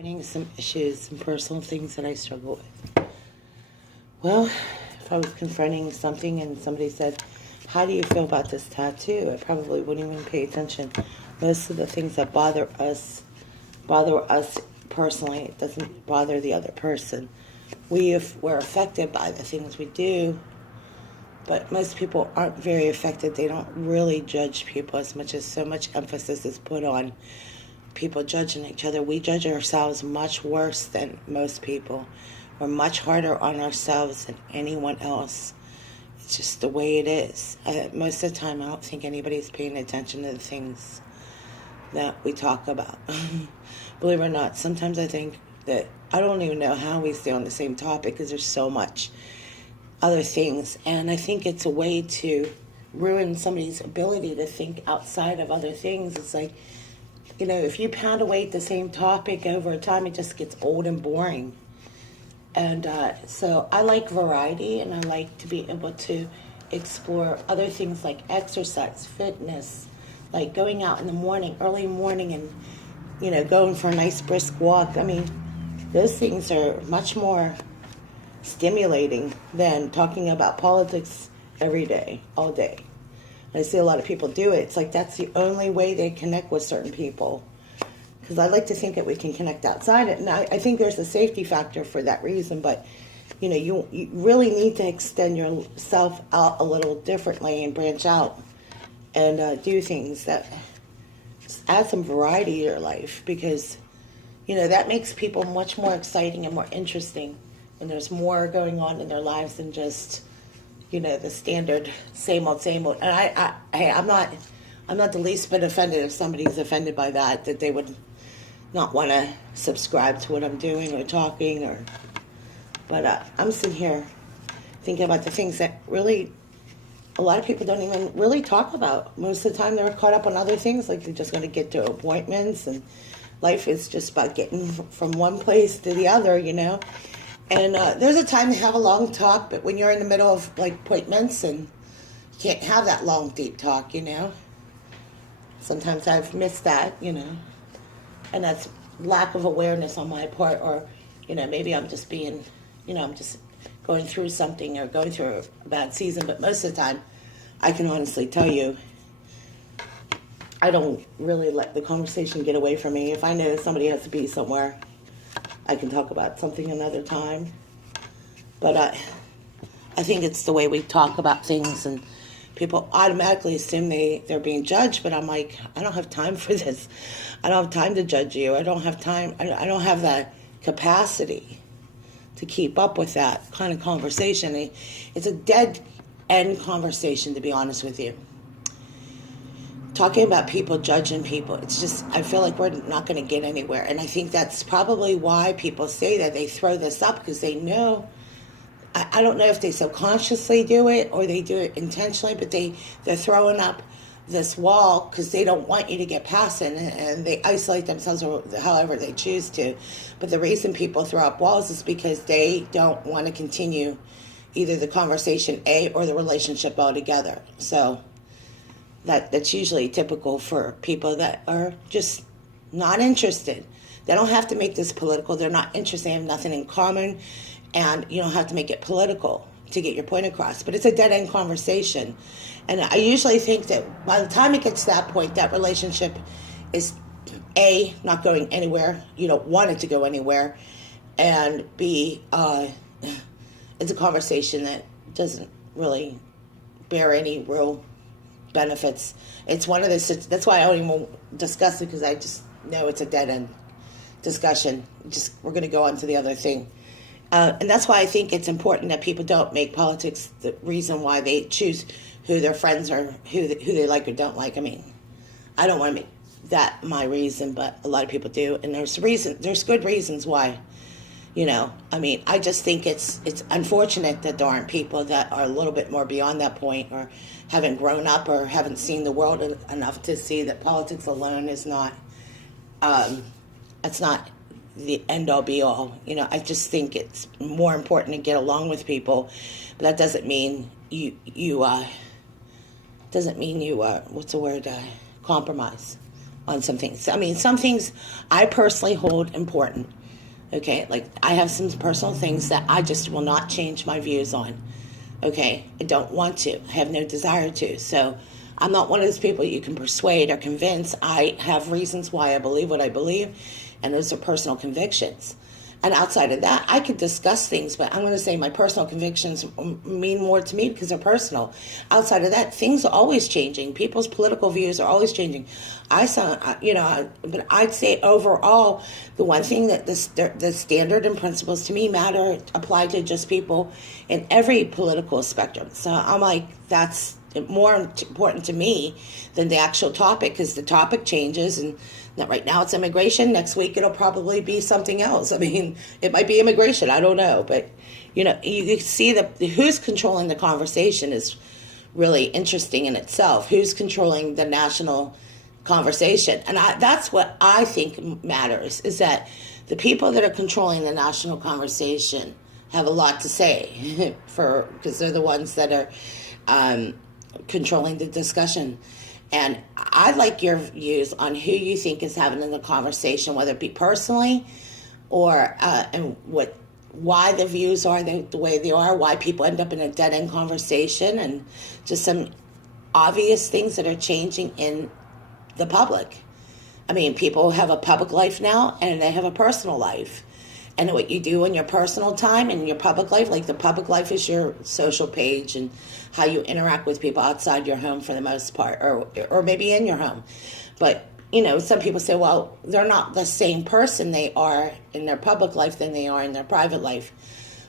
Finding some issues, some personal things that I struggle with. Well, if I was confronting something and somebody said, how do you feel about this tattoo? I probably wouldn't even pay attention. Most of the things that bother us personally. It doesn't bother the other person. We're affected by the things we do, but most people aren't very affected. They don't really judge people as much as so much emphasis is put on people judging each other. We judge ourselves much worse than most people. We're much harder on ourselves than anyone else. It's just the way it is. Most of the time, I don't think anybody's paying attention to the things that we talk about. Believe it or not, sometimes I think that I don't even know how we stay on the same topic because there's so much other things. And I think it's a way to ruin somebody's ability to think outside of other things. It's like, if you pound away at the same topic over time, it just gets old and boring. And so I like variety, and I like to be able to explore other things like exercise, fitness, like going out in the morning, early morning, and, going for a nice brisk walk. I mean, those things are much more stimulating than talking about politics every day, all day. I see a lot of people do it. It's like that's the only way they connect with certain people. Because I like to think that we can connect outside it. And I think there's a safety factor for that reason. But, you really need to extend yourself out a little differently and branch out and do things that add some variety to your life. Because, that makes people much more exciting and more interesting. And there's more going on in their lives than just the standard same old. And I'm not the least bit offended if somebody's offended by that they would not want to subscribe to what I'm doing or talking but I'm sitting here thinking about the things that really a lot of people don't even really talk about. Most of the time they're caught up on other things, like they're just going to get to appointments, and life is just about getting from one place to the other, And there's a time to have a long talk, but when you're in the middle of appointments, and you can't have that long, deep talk, Sometimes I've missed that, and that's lack of awareness on my part, or, maybe I'm just being, I'm just going through something or going through a bad season. But most of the time, I can honestly tell you, I don't really let the conversation get away from me. If I know somebody has to be somewhere, I can talk about something another time. But I think it's the way we talk about things, and people automatically assume they're being judged. But I'm like, I don't have time for this. I don't have time to judge you. I don't have time. I don't have that capacity to keep up with that kind of conversation. It's a dead end conversation, to be honest with you. Talking about people judging people, it's just, I feel like we're not going to get anywhere. And I think that's probably why people say that. They throw this up because they know, I don't know if they subconsciously do it or they do it intentionally, but they're throwing up this wall because they don't want you to get past it, and they isolate themselves however they choose to. But the reason people throw up walls is because they don't want to continue either the conversation, or the relationship altogether. So that's usually typical for people that are just not interested. They don't have to make this political. They're not interested. They have nothing in common. And you don't have to make it political to get your point across. But it's a dead-end conversation. And I usually think that by the time it gets to that point, that relationship is, A, not going anywhere. You don't want it to go anywhere. And B, it's a conversation that doesn't really bear any real benefits. It's one of those, that's why I don't even discuss it, because I just know it's a dead-end discussion. We're going to go on to the other thing. And that's why I think it's important that people don't make politics the reason why they choose who their friends are, who they like or don't like. I mean, I don't want to make that my reason, but a lot of people do. And there's good reasons why, I mean, I just think it's unfortunate that there aren't people that are a little bit more beyond that point, or haven't grown up, or haven't seen the world enough to see that politics alone is not, it's not the end-all be-all. I just think it's more important to get along with people, but that doesn't mean you what's the word, compromise on some things. I mean, some things I personally hold important. Okay, like I have some personal things that I just will not change my views on. Okay, I don't want to. I have no desire to. So I'm not one of those people you can persuade or convince. I have reasons why I believe what I believe, and those are personal convictions. And outside of that, I could discuss things, but I'm going to say my personal convictions mean more to me because they're personal. Outside of that, things are always changing. People's political views are always changing. But I'd say overall, the one thing that the standard and principles to me matter apply to just people in every political spectrum. So I'm like, that's more important to me than the actual topic, because the topic changes, and right now it's immigration. Next week it'll probably be something else. I mean, it might be immigration. I don't know, but you see who's controlling the conversation is really interesting in itself. Who's controlling the national conversation, and that's what I think matters. Is that the people that are controlling the national conversation have a lot to say because they're the ones that are controlling the discussion. And I'd like your views on who you think is having the conversation, whether it be personally or and why the views are the way they are, why people end up in a dead-end conversation, and just some obvious things that are changing in the public. I mean, people have a public life now, and they have a personal life. And what you do in your personal time and your public life, like the public life is your social page and how you interact with people outside your home for the most part, or maybe in your home. But, some people say, well, they're not the same person they are in their public life than they are in their private life.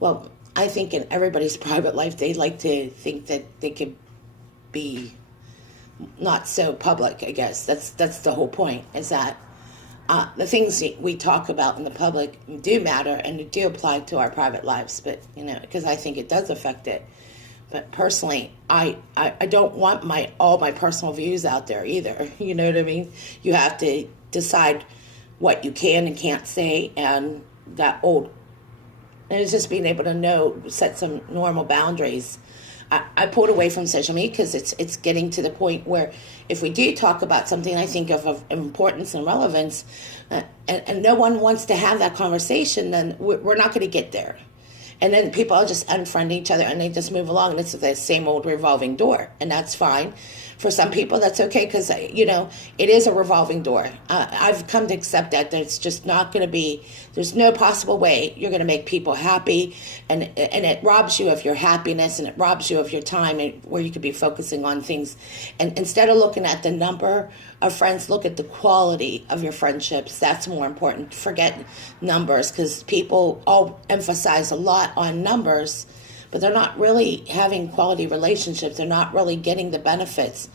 Well, I think in everybody's private life, they like to think that they could be not so public, I guess. That's the whole point, is that the things we talk about in the public do matter and do apply to our private lives, but, because I think it does affect it. But personally, I don't want all my personal views out there either. You know what I mean? You have to decide what you can and can't say, and it's just being able to set some normal boundaries. I pulled away from social media because it's getting to the point where if we do talk about something I think of importance and relevance, and no one wants to have that conversation, then we're not going to get there. And then people are just unfriending each other, and they just move along, and it's the same old revolving door, and that's fine. For some people, that's okay, because, it is a revolving door. I've come to accept that it's just not going to be, there's no possible way you're going to make people happy, and it robs you of your happiness, and it robs you of your time where you could be focusing on things. And instead of looking at the number of friends, look at the quality of your friendships. That's more important. Forget numbers, because people all emphasize a lot on numbers, but they're not really having quality relationships. They're not really getting the benefits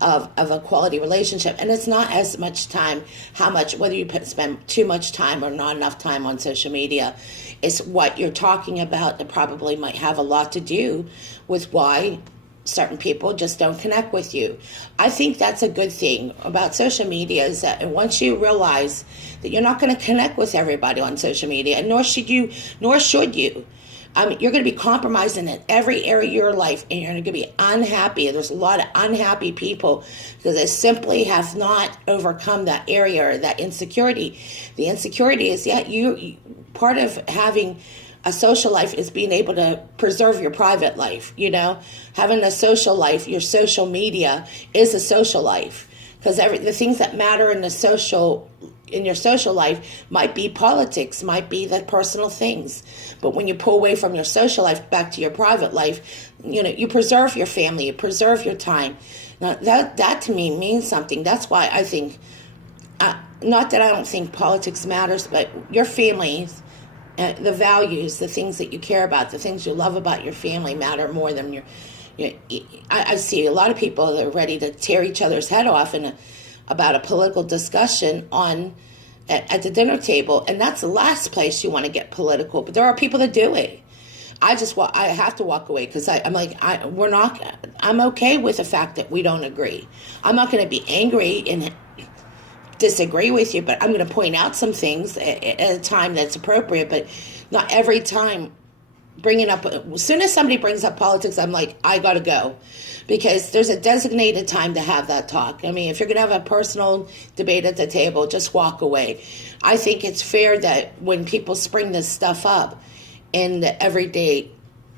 of a quality relationship. And it's not as much time, whether you spend too much time or not enough time on social media. It's what you're talking about that probably might have a lot to do with why certain people just don't connect with you. I think that's a good thing about social media, is that once you realize that you're not going to connect with everybody on social media, and nor should you. You're going to be compromising in every area of your life, and you're going to be unhappy. There's a lot of unhappy people because they simply have not overcome that area or that insecurity. The insecurity is, you part of having a social life is being able to preserve your private life. Having a social life, your social media is a social life, because the things that matter in your social life might be politics, might be the personal things. But when you pull away from your social life back to your private life, you preserve your family, you preserve your time. Now, that to me means something. That's why I think, not that I don't think politics matters, but your family, the values, the things that you care about, the things you love about your family matter more than I see a lot of people that are ready to tear each other's head off about a political discussion at the dinner table, and that's the last place you want to get political. But there are people that do it. I have to walk away, because I'm okay with the fact that we don't agree. I'm not going to be angry and disagree with you, but I'm going to point out some things at a time that's appropriate, but not every time bringing up, as soon as somebody brings up politics, I'm like, I gotta go, because there's a designated time to have that talk. I mean, if you're gonna have a personal debate at the table, just walk away. I think it's fair that when people spring this stuff up in the everyday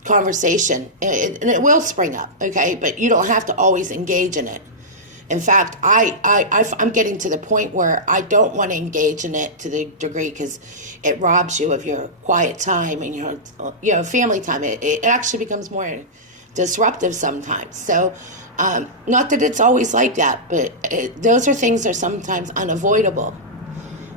conversation, and it will spring up, okay, but you don't have to always engage in it. In fact, I'm getting to the point where I don't want to engage in it to the degree, because it robs you of your quiet time and your family time. It actually becomes more disruptive sometimes. So, not that it's always like that, but those are things that are sometimes unavoidable.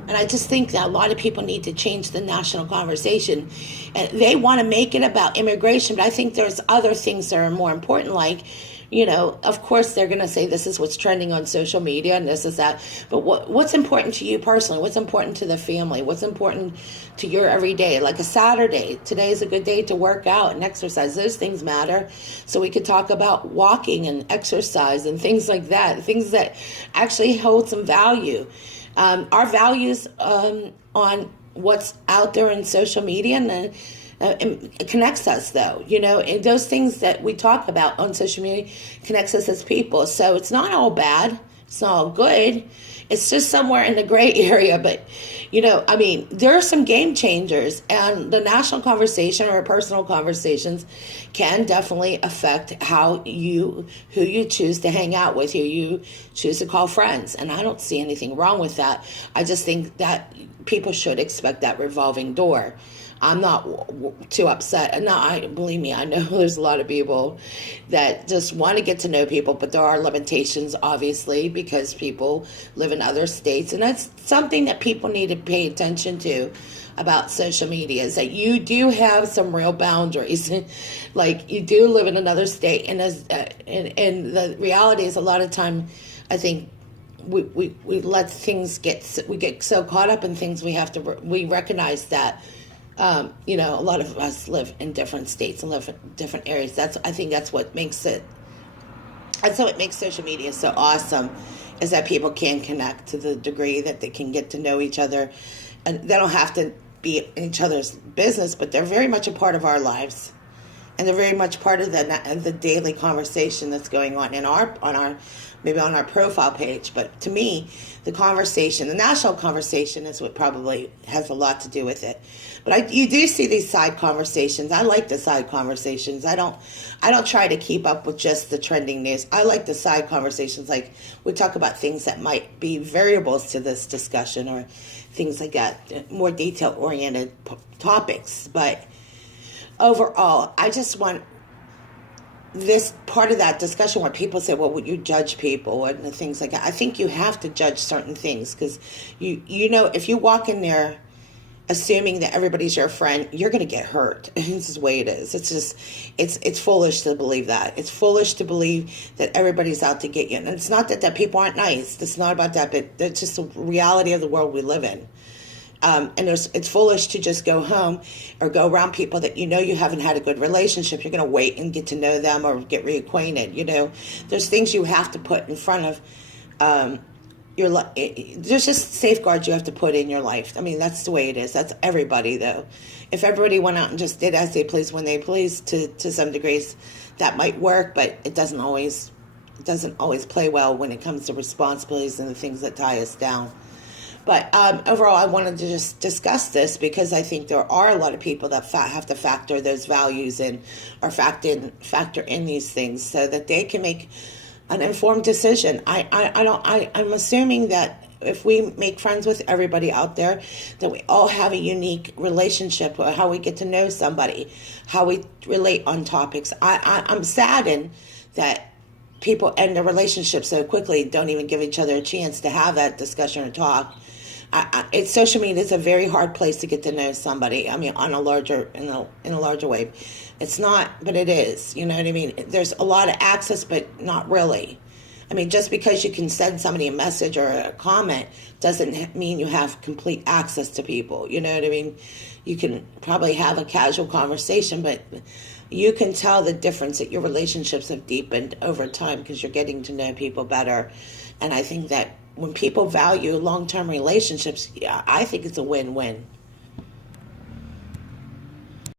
And I just think that a lot of people need to change the national conversation. And they want to make it about immigration, but I think there's other things that are more important, like, of course they're going to say this is what's trending on social media and this is that. But what's important to you personally? What's important to the family? What's important to your everyday? Like a Saturday. Today is a good day to work out and exercise. Those things matter. So we could talk about walking and exercise and things like that. Things that actually hold some value. Our values on what's out there in social media and it connects us, though, and those things that we talk about on social media connects us as people. So it's not all bad. It's not all good. It's just somewhere in the gray area. But, there are some game changers, and the national conversation or personal conversations can definitely affect who you choose to hang out with, who you choose to call friends. And I don't see anything wrong with that. I just think that people should expect that revolving door. I'm not too upset. No, believe me, I know there's a lot of people that just want to get to know people, but there are limitations, obviously, because people live in other states. And that's something that people need to pay attention to about social media, is that you do have some real boundaries. Like, you do live in another state. And the reality is, a lot of time, I think, we let things we get so caught up in things, we recognize that a lot of us live in different states and live in different areas. I think that's what makes it. That's what makes social media so awesome, is that people can connect to the degree that they can get to know each other, and they don't have to be in each other's business, but they're very much a part of our lives, and they're very much part of the daily conversation that's going on maybe on our profile page. But to me, the national conversation is what probably has a lot to do with it. But you do see these side conversations. I like the side conversations. I don't try to keep up with just the trending news. I like the side conversations. Like, we talk about things that might be variables to this discussion, or things like that, more detail-oriented topics. But overall, I just want this part of that discussion where people say, well, would you judge people and things like that? I think you have to judge certain things, because if you walk in there assuming that everybody's your friend, you're going to get hurt. This is the way it is. It's just, it's foolish to believe that. It's foolish to believe that everybody's out to get you. And it's not that people aren't nice. It's not about that, but it's just the reality of the world we live in. And it's foolish to just go home or go around people that you haven't had a good relationship. You're going to wait and get to know them or get reacquainted. There's things you have to put in front of there's just safeguards you have to put in your life. I mean, that's the way it is. That's everybody, though. If everybody went out and just did as they please when they please, to some degrees, that might work, but it doesn't always play well when it comes to responsibilities and the things that tie us down. But overall, I wanted to just discuss this because I think there are a lot of people that have to factor those values in, or factor in these things so that they can make an informed decision. I'm assuming that if we make friends with everybody out there, that we all have a unique relationship, or how we get to know somebody, how we relate on topics. I'm saddened that people end their relationships so quickly, don't even give each other a chance to have that discussion or talk. Social media is a very hard place to get to know somebody. I mean, in a larger way. It's not, but it is. You know what I mean? There's a lot of access, but not really. I mean, just because you can send somebody a message or a comment doesn't mean you have complete access to people. You know what I mean? You can probably have a casual conversation, but you can tell the difference that your relationships have deepened over time because you're getting to know people better. And I think that when people value long-term relationships, I think it's a win-win.